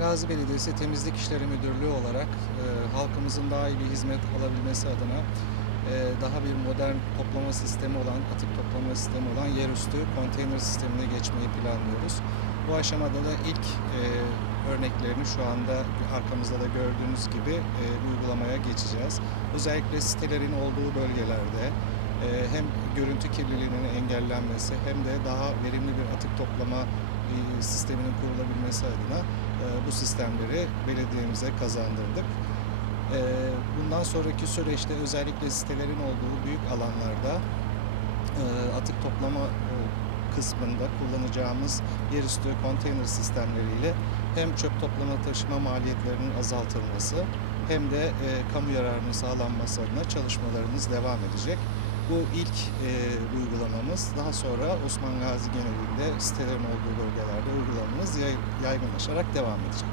Gazi Belediyesi Temizlik İşleri Müdürlüğü olarak e, halkımızın daha iyi bir hizmet alabilmesi adına e, daha bir modern toplama sistemi olan, atık toplama sistemi olan yerüstü konteyner sistemine geçmeyi planlıyoruz. Bu aşamada da ilk e, örneklerini şu anda arkamızda da gördüğünüz gibi e, uygulamaya geçeceğiz. Özellikle sitelerin olduğu bölgelerde hem görüntü kirliliğinin engellenmesi hem de daha verimli bir atık toplama e, sisteminin kurulabilmesi adına e, bu sistemleri belediyemize kazandırdık. E, Bundan sonraki süreçte özellikle sitelerin olduğu büyük alanlarda e, atık toplama kısmında kullanacağımız yerüstü konteyner sistemleriyle hem çöp toplama taşıma maliyetlerinin azaltılması hem de kamu yararının sağlanması adına çalışmalarımız devam edecek. Bu ilk e, uygulamamız. Daha sonra Osman Gazi genelinde sitelerin olduğu bölgelerde uygulamamız yay- yaygınlaşarak devam edecek.